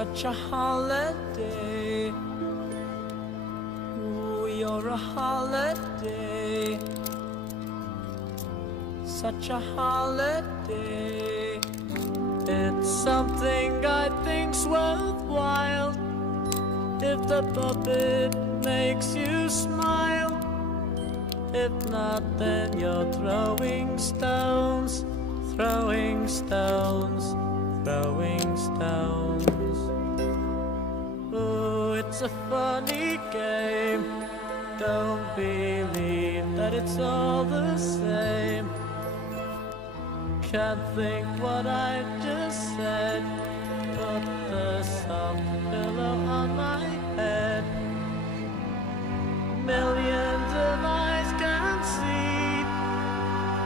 such a holiday. Ooh, you're a holiday, such a holiday. It's something I think's worthwhile if the puppet makes you smile. If not, then you're throwing stones, throwing stones, throwing stones. Oh, it's a funny game. Don't believe that it's all the same. Can't think what I just said. Put the soft pillow on my head. Millions of